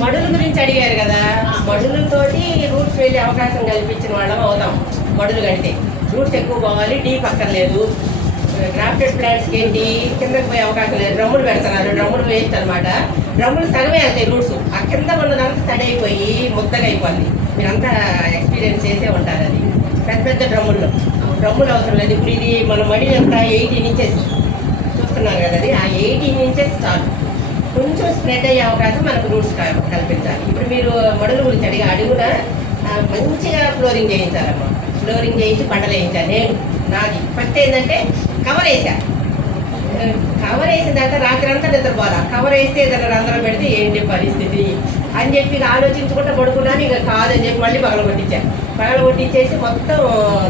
మడుల గురించి అడిగారు కదా, మడులతోటి రూట్స్ వెళ్ళే అవకాశం కల్పించిన వాళ్ళం అవుతాం. మడులు కంటే రూట్స్ ఎక్కువ పోవాలి, డీప్ అక్కర్లేదు. గ్రాఫ్టెడ్ ప్లాంట్స్కి ఏంటి కిందకి పోయే అవకాశం లేదు. డ్రమ్ములు పెడతారు, డ్రమ్ములు వేస్ట్ అనమాట. డ్రమ్ములు సగమే వెళ్తాయి రూట్స్, ఆ కింద ఉన్నదంతా తడైపోయి ముద్దగా అయిపోద్ది. మీరంతా ఎక్స్పీరియన్స్ చేసే ఉంటారు. అది పెద్ద పెద్ద డ్రమ్ములు అవసరం లేదు. ఇప్పుడు ఇది మన మడి అంతా 18 ఇంచెస్ చూస్తున్నారు కదా, అది ఆ 18 ఇంచెస్ చాలు. కొంచెం స్ప్రెడ్ అయ్యే అవకాశం మనకు రూట్స్ కల్పించాలి. ఇప్పుడు మీరు మడుల గురించి అడుగున మంచిగా ఫ్లోరింగ్ చేయించాలమ్మా. ఫ్లోరింగ్ చేయించి పంటలు వేయించాలి. నేను నాది ఫస్ట్ ఏంటంటే కవర్ వేసాను. కవర్ వేసిన తర్వాత రాత్రి అంతా నిద్రపోరా. కవర్ వేస్తే ఏదైనా రంధ్రం పెడితే ఏంటి పరిస్థితి అని చెప్పి ఆలోచించుకుంటూ పడుకున్నాను. ఇక కాదని చెప్పి మళ్ళీ పగలగొట్టించేసి మొత్తం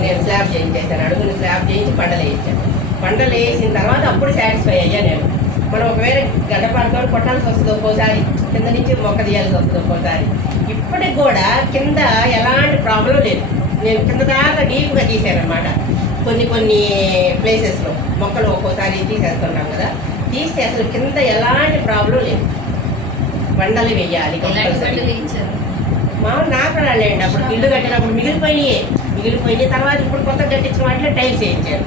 నేను స్లాబ్ చేయించేసాను. అడుగుని స్లాబ్ చేయించి పంటలు వేయించాను. పంటలు వేసిన తర్వాత అప్పుడు సాటిస్ఫై అయ్యా నేను. మనం ఒకవేళ గడ్డ పడుకొని కొట్టాల్సి వస్తుంది ఒక్కోసారి, కింద నుంచి మొక్క తీయాల్సి వస్తుంది ఒక్కోసారి. ఇప్పటికి కూడా కింద ఎలాంటి ప్రాబ్లం లేదు. నేను కింద దాకా డీప్గా తీసాను అనమాట. కొన్ని ప్లేసెస్లో మొక్కలు ఒక్కోసారి తీసేస్తున్నాం కదా, తీస్తే అసలు కింద ఎలాంటి ప్రాబ్లం లేదు. బండలు వేయాలి మామూలు నాకరాలేండి. అప్పుడు ఇల్లు కట్టినప్పుడు మిగిలిపోయినాయి. తర్వాత ఇప్పుడు కొత్త కట్టించిన వాటిలో టైల్స్ వేయించారు.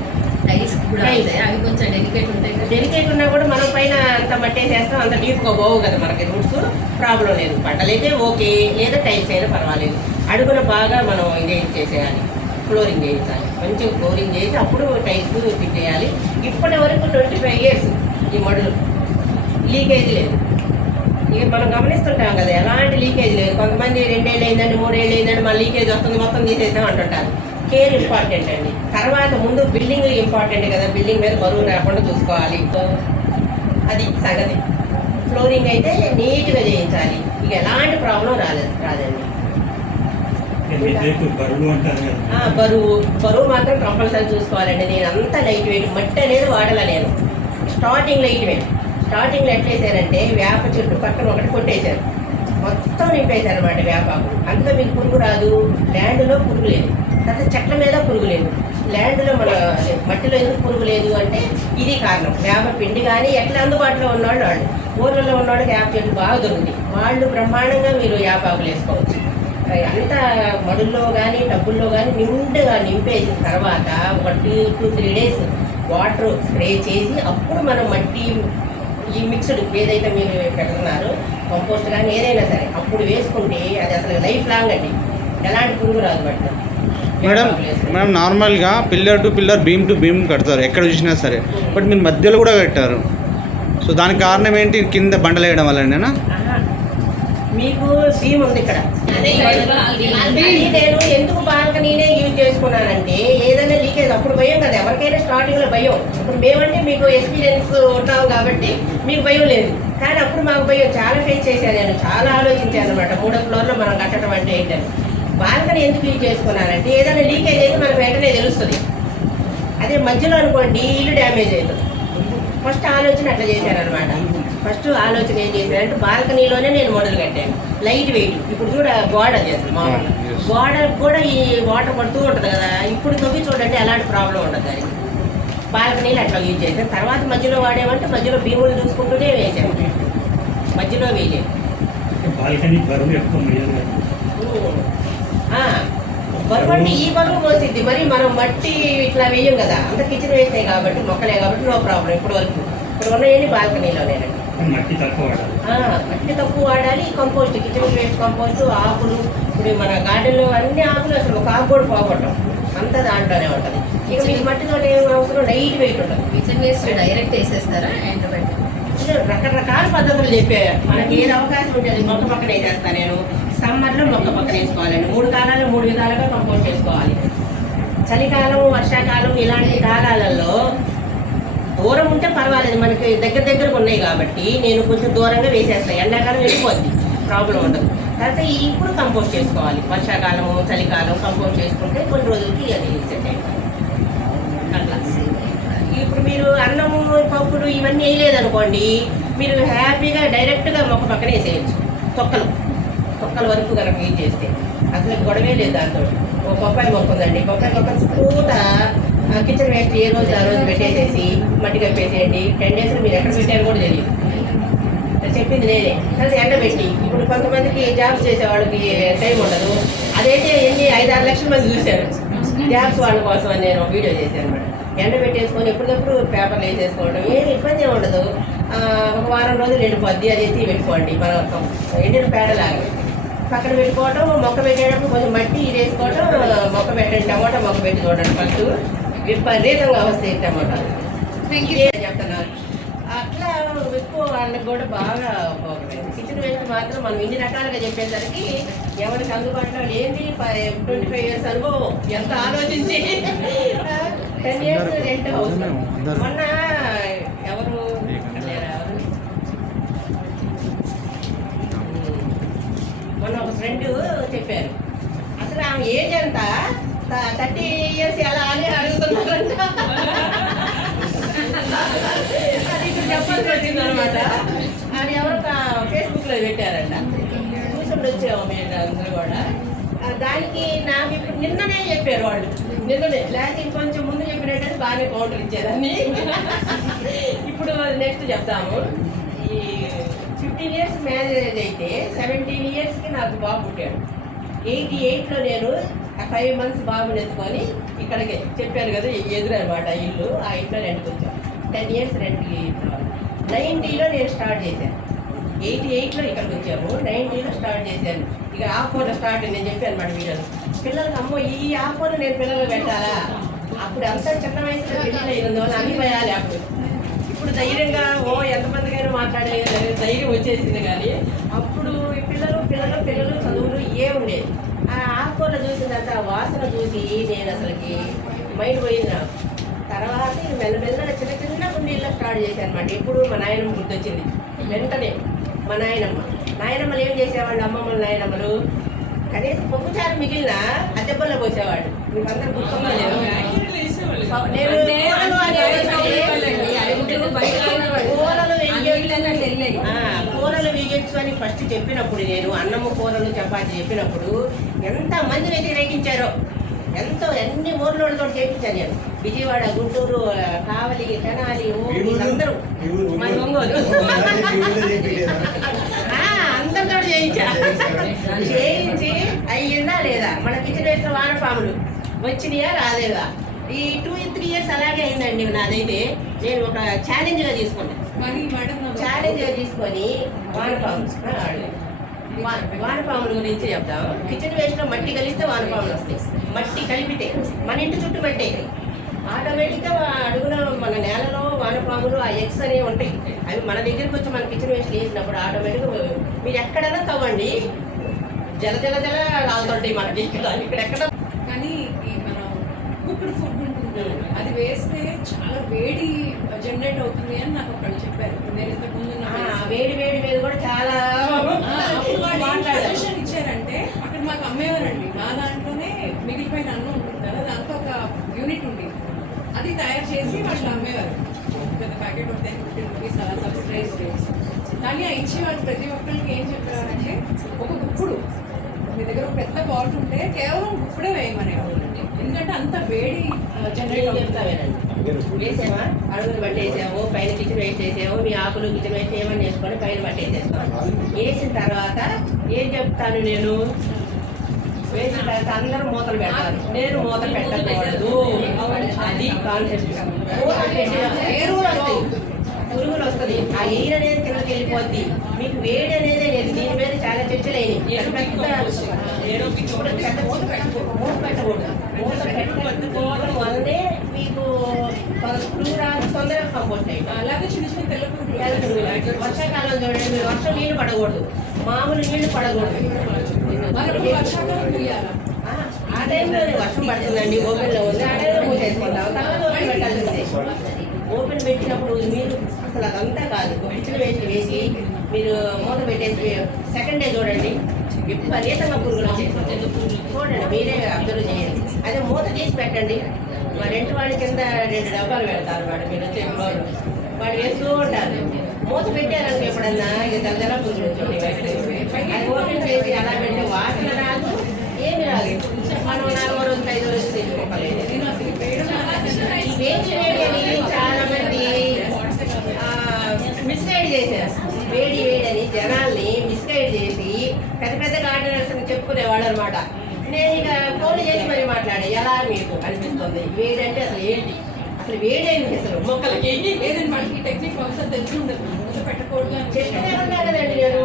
అవి కొంచెం డెలికేట్ ఉంటాయి. డెలికేట్ ఉన్నా కూడా మనం పైన అంత మట్టేసేస్తాం, అంత డీప్గా పోవు కదా మనకి రూట్స్. ప్రాబ్లం లేదు. పంటలైతే ఓకే, లేదా టైల్స్ అయినా పర్వాలేదు. అడుగున బాగా మనం ఇదేం చేసేయాలి, ఫ్లోరింగ్ చేయించాలి. మంచిగా ఫ్లోరింగ్ చేసి అప్పుడు టైల్స్ ఫిట్ చేయాలి. ఇప్పటి వరకు 25 years ఈ మడులు లీకేజ్ లేదు. ఇక మనం గమనిస్తుంటాం కదా, ఎలాంటి లీకేజ్ లేదు. కొంతమంది 2 ఏళ్ళు అయిందండి, 3 ఏళ్ళు అయిందండి, మళ్ళీ లీకేజ్ వస్తుంది మొత్తం తీసేసాం అంటుంటారు. కేర్ ఇంపార్టెంట్ అండి. తర్వాత ముందు బిల్డింగ్ ఇంపార్టెంట్ కదా, బిల్డింగ్ మీద బరువు రాకుండా చూసుకోవాలి. అది సంగతి. ఫ్లోరింగ్ అయితే నీట్గా చేయించాలి. ఇక ఎలాంటి ప్రాబ్లం రాదండి. బరువు మాత్రం కంపల్సరీ చూసుకోవాలండి. నేను అంతా లైట్ వెయిట్ మట్టి అనేది వాడలా. నేను స్టార్టింగ్ లైట్ వెయిట్. స్టార్టింగ్లో ఎట్లా వేసారంటే వేప చెట్టు పక్కన ఒకటి కొట్టేశారు, మొత్తం నింపేశారు అనమాట వేపాకు. అంతా మీకు పురుగు రాదు. ల్యాండ్లో పురుగు లేదు, తర్వాత చెట్ల మీద పురుగు లేదు. ల్యాండ్లో మన మట్టిలో ఎందుకు పురుగు లేదు అంటే ఇది కారణం. వేప పిండి కానీ ఎట్లా అందుబాటులో ఉన్నవాళ్ళు, ఊర్లలో ఉన్నవాళ్ళకి వేప చెట్టు బాగా దొరుకుతాయి. వాళ్ళు బ్రహ్మాండంగా మీరు వేపాకులు వేసుకోవచ్చు. అంతా మడుల్లో కానీ టబ్బుల్లో కానీ నిండుగా నింపేసిన తర్వాత ఒక 2-3 days వాటర్ స్ప్రే చేసి అప్పుడు మనం మట్టి ఈ మిక్స్డ్ ఏదైతే మీరు పెడుతున్నారో కంపోస్ట్ కానీ ఏదైనా సరే అప్పుడు వేసుకుంటే అది అసలు లైఫ్ లాంగ్ అండి. ఎలాంటి పురుగు రాదు. బట్ మేడం నార్మల్గా pillar to pillar, beam to beam కడతారు ఎక్కడ చూసినా సరే. బట్ మీరు మధ్యలో కూడా కట్టారు. సో దానికి కారణం ఏంటి? కింద బండలు వేయడం వల్లనేనా? మీకు బీమ్ ఉంది ఇక్కడ. నేను ఎందుకు బాల్కనీనే యూజ్ చేసుకున్నానంటే ఏదైనా లీకేజ్ అప్పుడు భయం కదా, ఎవరికైనా స్టార్టింగ్లో భయం. ఇప్పుడు మేమంటే మీకు ఎక్స్పీరియన్స్ ఉంటాం కాబట్టి మీకు భయం లేదు, కానీ అప్పుడు మాకు భయం. చాలా ఫేస్ చేశాను నేను, చాలా ఆలోచించాను అనమాట. 3వ floorలో మనం కట్టడం అంటే ఏంటని. బాల్కనీ ఎందుకు యూజ్ చేసుకున్నానంటే ఏదైనా లీకేజ్ అయితే మనకు వెంటనే తెలుస్తుంది. అదే మధ్యలో అనుకోండి ఇల్లు డ్యామేజ్ అవుతుంది. ఫస్ట్ ఆలోచన అట్లా చేశానమాట. ఫస్ట్ ఆలోచన ఏం చేశానంటే బాల్కనీలోనే నేను మోడల్ కట్టాను, లైట్ వెయిట్. ఇప్పుడు చూడ గోడ చేస్తాను మామూలుగా, గోడకు కూడా ఈ వాటర్ పడుతూ ఉంటుంది కదా. ఇప్పుడు తొవ్వి చూడండి ఎలాంటి ప్రాబ్లం ఉండదు దానికి. బాల్కనీలు అట్లా యూజ్ చేశాను. తర్వాత మధ్యలో వాడేమంటే మధ్యలో భీములు చూసుకుంటూనే వేసాను, మధ్యలో వేయలేదు. బరువు అంటే ఈ బరువు మోసిద్ది. మరి మనం మట్టి ఇట్లా వేయం కదా, అంత కిచెన్ వేస్తాయి కాబట్టి మొక్కలే కాబట్టి నో ప్రాబ్లం. ఇప్పుడు ఉన్నాయండి బాల్కనీలోనేనండి. మట్టి తక్కువ వాడాలి. కంపోస్ట్, కిచెన్ వేస్ట్ కంపోస్ట్, ఆకులు. ఇప్పుడు మన గార్డెన్లో అన్ని ఆకులు అసలు ఒక ఆకు కూడా పోగొట్టం, అంతా దాంట్లోనే ఉంటుంది. ఇక మీకు మట్టితో ఏం అవసరం, లైట్ వెయిట్ ఉంటుంది. కిచెన్ వేస్ట్ డైరెక్ట్ వేసేస్తారా? రకరకాల పద్ధతులు చెప్పారు మనకి. ఏది అవకాశం ఉంటుంది మొక్క పక్కన వేసేస్తాను నేను. సమ్మర్లో మొక్క పక్కన వేసుకోవాలండి. 3 కాలాలు 3 విధాలుగా కంపోస్ట్ చేసుకోవాలి. చలికాలం, వర్షాకాలం ఇలాంటి కాలాలలో దూరం ఉంటే పర్వాలేదు, మనకి దగ్గరకు ఉన్నాయి కాబట్టి నేను కొంచెం దూరంగా వేసేస్తాను. ఎండాకాలం వెళ్ళిపోద్ది, ప్రాబ్లం ఉండదు. తర్వాత ఇప్పుడు కంపోస్ట్ చేసుకోవాలి. వర్షాకాలము, చలికాలం కంపోస్ట్ చేసుకుంటే కొన్ని రోజులకి అది సెట్ అయిపోతుంది. అట్లా ఇప్పుడు మీరు అన్నము, పప్పులు ఇవన్నీ వేయలేదనుకోండి, మీరు హ్యాపీగా డైరెక్ట్గా మొక్క పక్కన వేసేయచ్చు. తొక్కల వరకు కనుక యూజ్ చేస్తే అసలు గొడవే లేదు దాంతో. ఒక బొప్పాయి మొక్క ఉందండి, బొప్పాయి మొక్క పూట కిచెన్ వేస్ట్ ఏ రోజు ఆ రోజు పెట్టేసేసి మట్టి కప్పేసేయండి. 10 days మీరు ఎక్కడ పెట్టారో కూడా తెలియదు. వేరే అది ఎండబెట్టి ఇప్పుడు కొంతమందికి జాబ్స్ చేసే వాళ్ళకి టైం ఉండదు. అదైతే 5-6 లక్షల మంది చూశారు జాబ్స్ వాళ్ళ కోసం అని నేను వీడియో చేశాను అనమాట. ఎండబెట్టేసుకొని ఎప్పటికప్పుడు పేపర్లు వేసేసుకోవడం ఏ ఇబ్బంది ఏమి ఉండదు. ఒక వారం రోజులు ఎండిపోద్ది, అది ఎత్తి పెట్టుకోండి. మనం ఎండిన పేడలాగా పక్కన పెట్టుకోవటం, మొక్క పెట్టేటప్పుడు కొంచెం మట్టి వేసుకోవటం, మొక్క పెట్టండి, టమాటా మొక్క పెట్టి చూడండి. ఫస్ట్ విపరీతంగా వస్తాయి టమాటాలు చెప్తున్నారు. అట్లా ఎక్కువ వాళ్ళకి కూడా బాగా ఉపయోగపడింది. కిచెన్ వేస్ట్ మాత్రం మనం ఇన్ని రకాలుగా చెప్పేసరికి ఎవరికి అందుబాటులో ఏంటి 25 years అనుభవం ఎంత ఆలోచించి 10 years రెంట్ హౌస్. మొన్న ఎవరు మొన్న ఒక ఫ్రెండ్ చెప్పారు, అసలు ఆమె ఏజ్ ఎంత 30 years ఎలా అని అడుగుతున్నారంట. అది ఇప్పుడు చెప్పాల్సి వచ్చింది అనమాట. అది ఎవరో ఫేస్బుక్లో పెట్టారంట, చూసి వచ్చాము మేము అందరూ కూడా. దానికి నాకు ఇప్పుడు నిన్ననే చెప్పారు వాళ్ళు, నిన్ననే లేకపోతే ఇంకొంచెం ముందు చెప్పినట్టు బాగానే కౌంటర్ ఇచ్చేదాన్ని. ఇప్పుడు నెక్స్ట్ చెప్తాము. ఈ 15 years మ్యారేజ్ అయితే 17 yearsకి నాకు బాబు పుట్టాడు. 88లో నేను 5 months బాబుని ఎత్తుకొని ఇక్కడికి చెప్పాను కదా ఎదురు అనమాట ఇల్లు, ఆ ఇంట్లో రెంట్కి వచ్చాను. 10 years రెంట్కి. 90లో నేను స్టార్ట్ చేశాను. 88లో ఇక్కడికి వచ్చాము, 90లో స్టార్ట్ చేశాను. ఇక ఆకుకూర స్టార్ట్ నేను చెప్పాను అనమాట వీడియోలో. పిల్లలకి అమ్మో ఈ ఆకుకూర నేను పిల్లలు పెట్టాలా, అప్పుడు అంతా చిన్న వయసులో పెళ్ళిళ్ళు అయినందువల్ల అన్ని భయాలి. అప్పుడు ఇప్పుడు ధైర్యంగా ఎంతమందికైనా మాట్లాడే ధైర్యం వచ్చేసింది. కానీ అప్పుడు ఈ పిల్లలు చదువులు ఉండేది. ఆ ఆకుకూరలు చూసిన తర్వాత ఆ వాసన చూసి నేను అసలుకి మైండ్ పోయింది నాకు. తర్వాత మెల్లమెల్లగా చిన్న కుండీల్లో స్టార్ట్ చేశాను అనమాట. ఎప్పుడు మా నాయనమ్మ గుర్తొచ్చింది వెంటనే. మా నాయనమ్మలు ఏం చేసేవాళ్ళు, అమ్మమ్మలు నాయనమ్మలు కనీసం పప్పుచారు మిగిలిన అద్దెపల్లో పోసేవాడు. మీకు అందరూ గుర్తుందో లేదు. కూరలు వేయించుకొని ఫస్ట్ చెప్పినప్పుడు నేను అన్నము కూరలు చపాతి చెప్పినప్పుడు ఎంత మంది వ్యతిరేకించారో. ఎన్ని ఊర్లతో చేయించాను నేను. విజయవాడ, గుంటూరు, కావలి, తెనాలి, అందరూ మన ఒంగోలు అందరితో చేయించి అయ్యిందా లేదా. మన కిచెన్ వేసిన వానపాములు వచ్చినాయా రాలేదా. ఈ 2-3 years అలాగే అయిందండి నాదైతే. నేను ఒక ఛాలెంజ్గా తీసుకున్నాను. ఛాలెంజ్గా తీసుకొని వానపాముల గురించి చెప్తాం. కిచెన్ వేస్ట్లో మట్టి కలిస్తే వానపాములు వస్తాయి. మట్టి కలిపితే మన ఇంటి చుట్టూ పెట్టే ఆటోమేటిక్గా అడుగున మన నేలలో వానపాములు ఆ ఎగ్స్ అనేవి ఉంటాయి. అవి మన దగ్గరికి వచ్చి మన కిచెన్ వేస్ట్ వేసినప్పుడు ఆటోమేటిక్గా మీరు ఎక్కడైనా తవ్వండి జల రాలుతుంటాయి మనకి. ఇక్కడెక్కడ కానీ మనం కుక్డ్ ఫుడ్ ఉంటుంది, అది వేస్తే చాలా వేడి జనరేట్ అవుతుంది అని నాకు ఒకళ్ళు చెప్పారు. నేను ఇంతకు ముందు వేడి మీద కూడా చాలా సజెషన్ ఇచ్చారంటే అక్కడ మాకు అమ్మేవారండి. నా దాంట్లోనే మిగిలిపోయిన అన్నం ఉంటుంది కదా, దాంతో ఒక యూనిట్ ఉండేది, అది తయారు చేసి వాళ్ళు అమ్మేవారు. పెద్ద ప్యాకెట్ ఒక 10-15 rupees అలా సబ్సిడైజ్ చేసి. కానీ ఆ ఇచ్చి వాళ్ళు ప్రతి ఒక్కరికి ఏం చెప్పారంటే ఒక గుప్పుడు మీ దగ్గర ఒక పెద్ద పాట్ ఉంటే కేవలం గుప్పుడే వేయమనేవాళ్ళు. ఎందుకంటే అంత వేడి జనరేట్ చెప్తావేనండి. వేసామా అడుగులు పట్టేసాము, పైన కిచెన్ వేస్ట్ వేసాము, మీ ఆకులు కిచెన్ వేస్ట్ ఏమని చేసుకొని పైన పట్టేసేస్తాము. వేసిన తర్వాత ఏం చెప్తాను నేను, వేసిన తర్వాత అందరూ మూతలు పెడతారు, నేను మూతలు పెట్టకూడదు. అది కాన్సెప్ట్. పురుగులు వస్తుంది, ఆ ఎయిర్ అనేది కిందకి వెళ్ళిపోద్ది, మీకు వేడి అనేది లేదు. దీని మీద చాలా చర్చలు అయినాయి. మూత పెట్టకూడదు. మూత పెట్టుకోవడం వల్లనే మీకు పురుగు రాదు, తొందరగా కంపోస్ట్ అయ్యి. అలాగే చిన్న చిన్న తెల్ల పురుగులు. వర్షాకాలం చూడండి, వర్షం నీళ్ళు పడకూడదు, మామూలు నీళ్లు పడకూడదు. ఆ టైంలో వర్షం పడుతుందండి, ఓపెన్లో ఉంది, ఆ టైంలో మూసేసుకుంటాం. తర్వాత ఓపెన్ పెట్టాల్సిందే. ఓపెన్ పెట్టినప్పుడు మీరు అసలు అదంతా కాదు, కిచెన్ వేసి మీరు మూత పెట్టేసి సెకండ్ డే చూడండి విపరీతంగా పురుగులు వచ్చేసి చూడండి, మీరే అబ్జర్వ్ చేయండి. అదే మూత తీసి పెట్టండి. మా రెంట్ వాళ్ళ కింద 2 డబ్బాలు పెడతారు వాడు, మీరు వచ్చే ఫ్లోర్ వాడు వేస్తూ ఉంటారు. మూత పెట్టారనుకో ఎప్పుడన్నా ఇక తెల్లదలా పురుగులు వచ్చి అది ఓపెన్ చేసి అలా పెడితే వాసన రాదు, ఏమి రాదు. మనం 4వ రోజు 5వ రోజు తెచ్చుకోలేదు. ఈ వేడి అని చాలా మంది మిస్గైడ్ చేశారు. వేడి అని జనాల్ని మిస్గైడ్ చేసి పెద్ద పెద్ద గార్డెనర్స్ అని చెప్పుకునేవాడు అనమాట. నేను ఇక ఫోన్ చేసి మరి మాట్లాడే ఎలా మీకు అనిపిస్తుంది వేడి అంటే అసలు ఏంటి, అసలు వేడేంటి అసలు మొక్కలకి ఏదండి మనకి టెక్నిక్ బహుశా తెలిసి ఉండదు, ముందు పెట్టకూడదు అని చెప్తూనే ఉన్నా కదండి నేను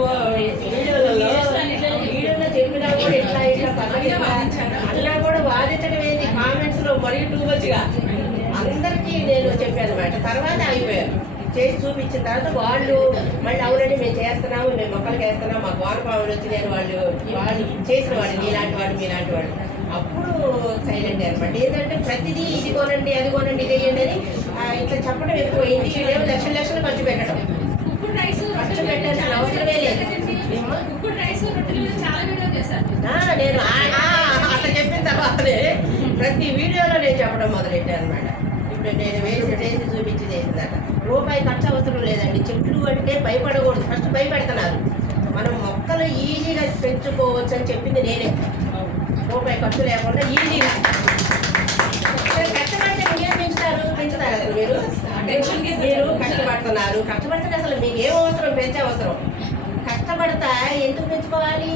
వీడియోలో చెప్పినా కూడా ఇట్లా పక్కకి అన్నా కూడా వాదించడం ఏంటి కామెంట్స్ లో మరీ టూ మచ్గా అందరికీ నేను చెప్పాను అనమాట. తర్వాత అయిపోయారు చేసి చూపించిన తర్వాత వాళ్ళు మళ్ళీ అవునండి మేము చేస్తున్నాము, మేము మొక్కలకి వేస్తున్నాము, మాకు వానపాములు వచ్చి నేను వాళ్ళు చేసిన వాడు మీలాంటి వాడు మీలాంటి వాడు అప్పుడు సైలెంట్ అనమాట. ఏంటంటే ప్రతిదీ ఇది కొనండి అది కొనండి ఇది వేయండి అని ఇట్లా చెప్పడం ఎక్కువైంది. వీళ్ళేమో లక్షలు ఖర్చు పెట్టడం, కుక్కుడు రైస్ ఖర్చు పెట్టాల్సిన అవసరమే లేదు. కుక్కుడు రైస్ రొట్టెల మీద చాలా వీడియో చేశారు. నేను అట్లా చెప్పిన తర్వాతనే ప్రతి వీడియోలో నేను చెప్పడం మొదలెట్టాను అనమాట. ఇప్పుడు నేను చేసి చూపించి చేసిందట. రూపాయి ఖర్చు అవసరం లేదండి. చెట్లు అంటే భయపడకూడదు, ఫస్ట్ భయపెడుతున్నారు. మనం మొక్కలు ఈజీగా పెంచుకోవచ్చు అని చెప్పింది నేనే. రూపాయి ఖర్చు లేకుండా ఈజీగా కష్టపడితే ఇంకేం పెంచుతారు అసలు మీరు మీరు కష్టపడితే అసలు మీకు ఏం అవసరం, పెంచే అవసరం. కష్టపడతా ఎందుకు పెంచుకోవాలి,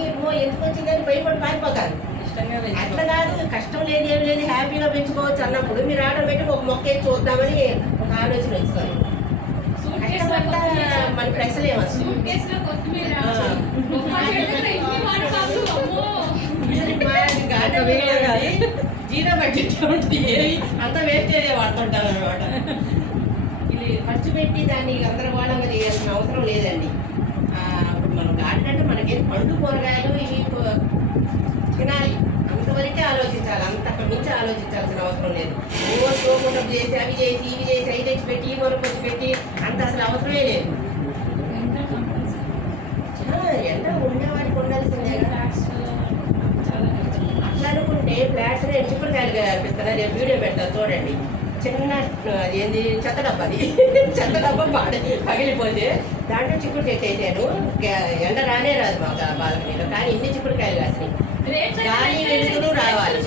ఎందుకు వచ్చిందని భయపడి పారిపోతారు. అట్లా కాదు, కష్టం లేదు ఏం లేదు హ్యాపీగా పెంచుకోవచ్చు అన్నప్పుడు మీరు ఆటోమేటిక్ ఒక మొక్క వేసి చూద్దామని ఒక ఆలోచన వస్తుంది. కష్టపడతా మన ప్రశ్నలు ఏమొస్తుంది. జీరో బడ్జెట్ ఉంటుంది, అంత వేస్టేజ్ వాడుతుంటారు అనమాట. ఇది ఖర్చు పెట్టి దాన్ని గందరగోళంగా చేయాల్సిన అవసరం లేదండి. ఇప్పుడు మనం గార్డెన్ అంటే మనకేం పండు కూరగాయలు ఇవి తినాలి, అంతవరకే ఆలోచించాలి, అంతకు మించి ఆలోచించాల్సిన అవసరం లేదు. ఏవో చూడకుండా చేసి అవి చేసి ఇవి చేసి అవి తెచ్చి పెట్టి ఈ వరకు వచ్చి పెట్టి అంత అసలు అవసరమే లేదు. ఎండ ఉండేవాడికి ఉండాల్సిందే కదా. అట్లా అనుకుంటే ఫ్లాట్స్ చిక్కుడుకాయలు కనిపిస్తున్నా, నేను వీడియో పెడతాను చూడండి. చిన్న ఏంది చెత్త డబ్బా పగిలిపోతే దాంట్లో చిక్కుడు చెట్టు వేసాను. ఎండ రానే రాదు మాకు ఆ బాల్కనీలో, కానీ ఇన్ని చిక్కుడుకాయలు కాసినాయి. గాలి వెలుగులు రావాలి.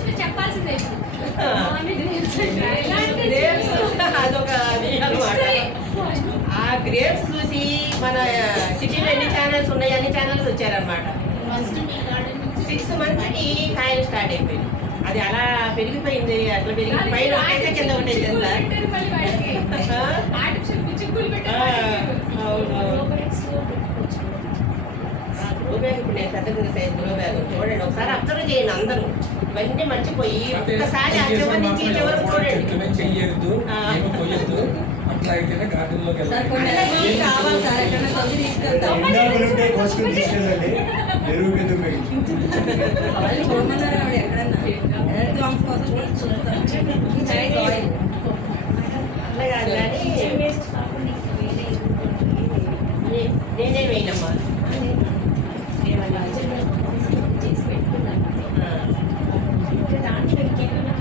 అదొక అనమాట. ఆ గ్రేప్స్ చూసి మన సిటీలో ఎన్ని ఛానల్స్ ఉన్నాయి అన్ని ఛానల్స్ వచ్చారనమాట. 6 monthsకి కాయలు స్టార్ట్ అయిపోయింది. అది అలా పెరిగిపోయింది, అట్లా పెరిగి పైన ఒకటే కింద ఒకటే సార్. గ్రో బ్యాగ్ ఇప్పుడు నేను పెద్ద సైజ్ గ్రో బ్యాగ్ చూడండి, ఒకసారి అబ్జర్వ్ చేయండి అందరూ. ఇవన్నీ మర్చిపోయి ఒక్కసారి ఆ చివరి నుంచి ఈ చివరకు చూడండి. చెయ్యొద్దు, అట్లా అయితేనే గార్డెన్ లోకి నేనే వేయనమ్మా.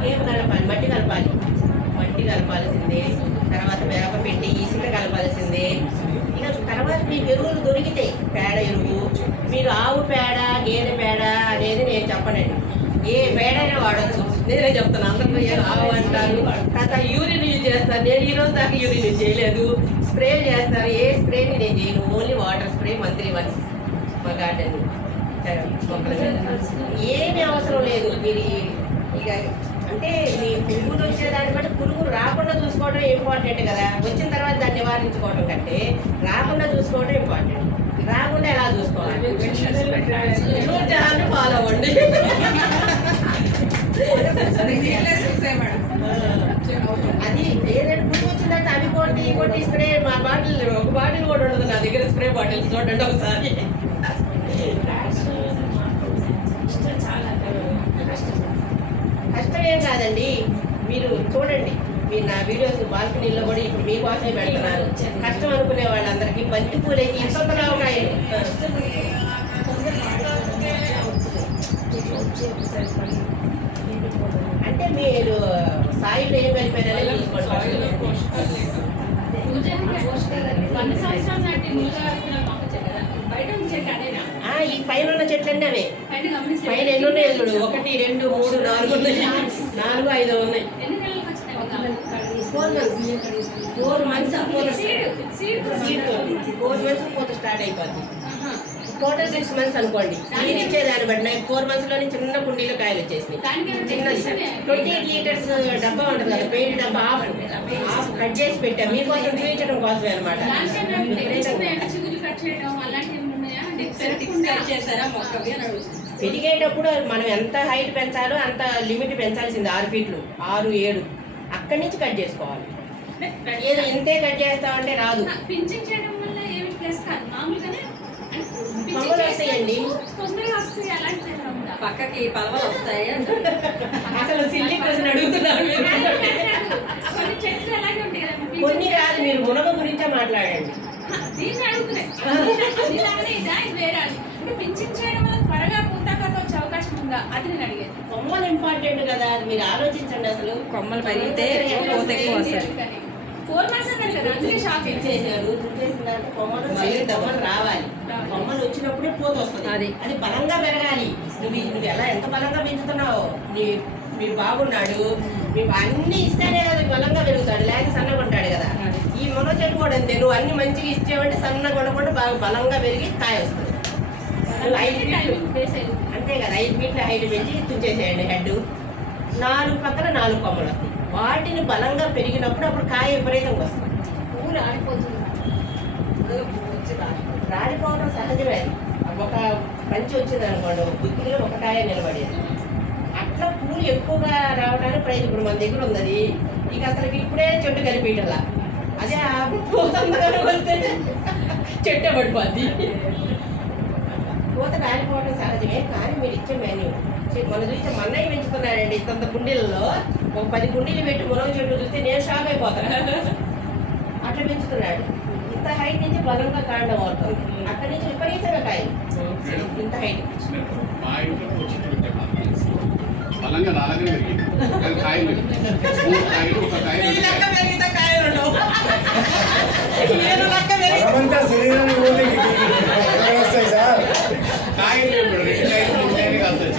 ఏం కలపాలి, మట్టి కలపాల్సిందే. తర్వాత వేప పెట్టి ఇసుక కలపాల్సిందే. ఇక తర్వాత మీకు ఎరువులు దొరికితాయి, పేడ ఎరువు. మీరు ఆవు పేడ గేదె పేడ అనేది నేను చెప్పనండి, ఏ పేడైనా వాడచ్చు. నేనే చెప్తాను, అందరూ ఆవు అంటారు. తర్వాత యూరిన్ యూజ్ చేస్తారు, నేను ఈరోజు దాకా యూరిన్ యూజ్ చేయలేదు. స్ప్రేలు చేస్తారు, ఏ స్ప్రేని నేను చేయను, only water spray monthly once మా గార్డెన్ మొక్కల మీద. ఏమీ అవసరం లేదు. మీరు ఇక అంటే మీ పురుగులు వచ్చేదాన్ని బట్టి పురుగులు రాకుండా చూసుకోవడం ఇంపార్టెంట్ కదా. వచ్చిన తర్వాత దాన్ని నివారించుకోవడం కంటే రాకుండా చూసుకోవడం ఇంపార్టెంట్. రాకుండా ఎలా చూసుకోవాలి, ఫాలో అవ్వండి. అది ఏదైనా పురుగు వచ్చిందంటే అవి కొట్టి స్ప్రే. మా బాటిల్ ఒక బాటిల్ కూడా ఉండదు నా దగ్గర, స్ప్రే బాటిల్స్ చూడండి ఒకసారి. కష్టం ఏం కాదండి, మీరు చూడండి. మీరు నా వీడియోస్ బాల్కనీలో కూడా ఇప్పుడు మీకోసమే పెడుతున్నారు. కష్టం అనుకునే వాళ్ళందరికీ బంతి పూలకి ఇంకొకరావుకాయలు అంటే మీరు సాయిలో ఏం కలిపారనే చూసుకోండి. ఈ పైన ఉన్న చెట్లన్నీ అవే. పైన ఎన్ని ఉన్నాయి చూడు, 1 2 3 4 ఉన్నాయి, 4 5 ఉన్నాయి. 4 months 4 months సీడ్ 4 months పూత స్టార్ట్ అయిపోద్ది. టోటల్ 6 months అనుకోండి. మీరు ఇచ్చేదాన్ని బట్టి నాకు 4 months లోని చిన్న కుండీలో కాయలు వచ్చేసినాయి. చిన్నది 28 liters డబ్బా ఉంటుంది కదా, పెయింట్ డబ్బా హాఫ్ కట్ చేసి పెట్టాం మీకోసం చూపించడం కోసమే అనమాట. చిగురు కట్ చేయడం అలాంటివి ఉన్నాయా? స్టార్ట్ చేశారా మొక్కవి అని అడుగుతుంది. పెరిగేటప్పుడు మనం ఎంత హైట్ పెంచాలో అంత లిమిట్ పెంచాల్సింది. 6 feet 6, 7 అక్కడి నుంచి కట్ చేసుకోవాలి. ఏదో ఇంతే కట్ చేస్తామంటే రాదు. పింఛన్ చేయడం వల్ల ఏమి ప్లస్ కాదు, మామూలుగానే కొమ్మలు వస్తాయండి. తొందరగా వస్తాయి. అలాంటిది ఏమైనా ఉందా? పక్కకి పలవలు వస్తాయి అంటారు. అసలు సిల్లీ క్వశ్చన్ అడుగుతున్నారు మీరు. కొన్ని చెట్లు అలాగే ఉంటాయి కదా. కొన్ని కాదు, మీరు మునగ గురించే మాట్లాడండి. దీన్ని అడుగుతున్నాయి. ఇలాగనే ఇదా ఇది వేరే అది. అంటే పింఛన్ చేయడం వల్ల త్వరగా పూతాకత వచ్చే అవకాశం ఉందా? అది నేను అడిగేది. కొమ్మలు ఇంపార్టెంట్ కదా, అది మీరు ఆలోచించండి. అసలు కొమ్మలు పెరిగితే పూత ఎక్కువ వస్తుంది. 4 months అన్నారు కదా, అందుకే షాక్ చేశారు. చేసిన తర్వాత కొమ్మలు రావాలి. కొమ్మలు వచ్చినప్పుడే పూత వస్తుంది. అది. అది బలంగా పెరగాలి. నువ్వు ఎలా ఎంత బలంగా పెంచుతున్నావు. మీరు బాగున్నాడు, మీకు అన్ని ఇస్తేనే కదా బలంగా పెరుగుతాడు, లేకపోతే సన్నగా ఉంటాడు కదా. ఈ మునగ చెట్టు కూడా అంతే, నువ్వు అన్ని మంచిగా ఇచ్చేవంటే సన్నగా ఉండకుండా బాగా బలంగా పెరిగి కాయ వస్తుంది. నువ్వు 5 feet అంతే కదా, 5 feet హైట్ పెంచి తుంచేసేయండి హెడ్. 4 పక్కన 4 కొమ్మలు వస్తాయి. వాటిని బలంగా పెరిగినప్పుడు అప్పుడు కాయ విపరీతంగా వస్తుంది. పూలు ఆడిపోతుంది. రాలిపోవడం సహజమే. ఒక పంచి వచ్చింది అనుకోండి, బుద్ధిలో ఒక కాయ నిలబడేది. అట్లా పూలు ఎక్కువగా రావడానికి ప్రయత్నం. ఇప్పుడు మన దగ్గర ఉన్నది ఇక అసలు ఇప్పుడే చెట్టు కలిపేటలా, అదే తొందరగా వస్తే చెట్టు పడిపోద్ది. పూత రాలిపోవడం సహజమే. కానీ మీరు ఇచ్చే మెన్యూ మన చూస్తే మన్నయ్య పెంచుతున్నాడండి ఇంత కుండీలలో. ఒక 10 కుండీలు పెట్టి మునగ చెట్టు చూస్తే నేను షాక్ అయిపోతాను. అట్లా పెంచుతున్నాడు. ఇంత హైట్ నుంచి బలంగా కాండం అవుతుంది. అక్కడి నుంచి విపరీతంగా కాయలు ఇంత హైట్. మా ఇంట్లో చెట్టు పెట్టాము. బలంగా నాలుగు పెరిగింది. కాయలు 3 కాయలు, ఒక కాయ 2 కాయలు. బలమంతా శరీరానికి పోతే ఎక్కడ వస్తాయి సార్? కాయలు 2 కాయలు 3 కాయలు కాస్తాయి.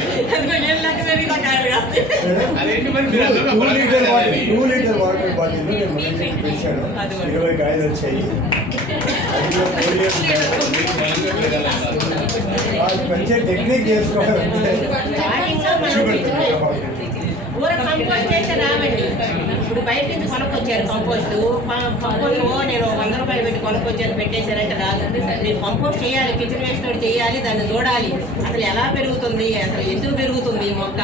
అదేంటి మరి మీరు అందరూ 2 లీటర్ వాటర్ బాటిల్ నేను మళ్ళీ పెట్టాను. 20 కాయలు వచ్చాయి. అందులో 4 years వాళ్ళు మంచిగా టెక్నిక్ చేసుకోవాలంటే ఊర కంపోస్ట్ చేస్తే రావండి. ఇప్పుడు బయట నుంచి కొనుక్కొచ్చారు కంపోస్ట్. నేను 100 రూపాయలు పెట్టి కొనుక్కొచ్చాను పెట్టేశారంటే రాదు. మీరు కంపోస్ట్ చేయాలి, కిచెన్ వేస్ట్ చేయాలి, దాన్ని చూడాలి అసలు ఎలా పెరుగుతుంది, అసలు ఎందుకు పెరుగుతుంది ఈ మొక్క.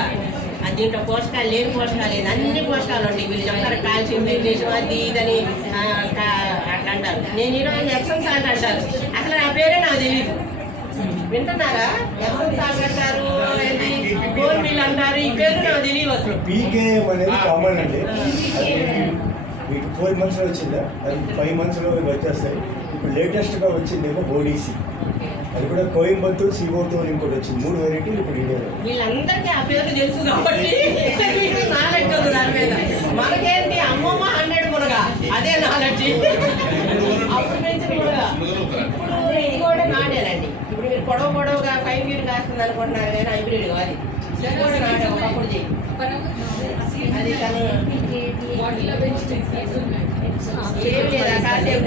దీంట్లో పోషకాలు లేని పోషకాలు లేదు, అన్ని పోషకాలు ఉంటాయి. వీళ్ళు చెప్తారు కాల్షియం మెగ్నీషియం అది ఇదని అట్లా అంటారు. నేను ఈరోజు ఎక్సమ్ సాల్ట్ అంటారు. అసలు నా పేరే నాకు తెలియదు. వింటున్నారా? ఎక్సమ్ సాల్ట్ అంటారు, గోల్ మిల్ అంటారు. ఈ పేరు నాకు తెలియదు అసలు. పీకేఎం అనేది కామన్ అండి. అది మీకు 4 months వచ్చిందా, అది 5 months వచ్చేస్తాయి. ఇప్పుడు లేటెస్ట్గా వచ్చిందేమో ఓడిసి, అది కూడా కోయంబత్తూర్ CO2 ఇంకోటి వచ్చింది. 3 వెరైటీలు ఇప్పుడు ఇండియాలో. వీళ్ళందరికీ ఆ పేరు తెలుసు కాబట్టి నాలెడ్జ్ ఉంది దాని మీద. మనకేంటి అమ్మమ్మ 100 మునగ, అదే నాలెడ్జ్. అప్పుడు పెంచిన మునగ. ఇప్పుడు ఇది కూడా నాటేనండి. ఇప్పుడు మీరు పొడవుగా 5 feet కాస్తుంది అనుకుంటున్నారు కానీ హైబ్రిడ్ కాదు. ఇది కూడా నాటే ఒకప్పుడు చెయ్యి. అది తను వాటిలో పెంచి ఏం లేదా కాసేపు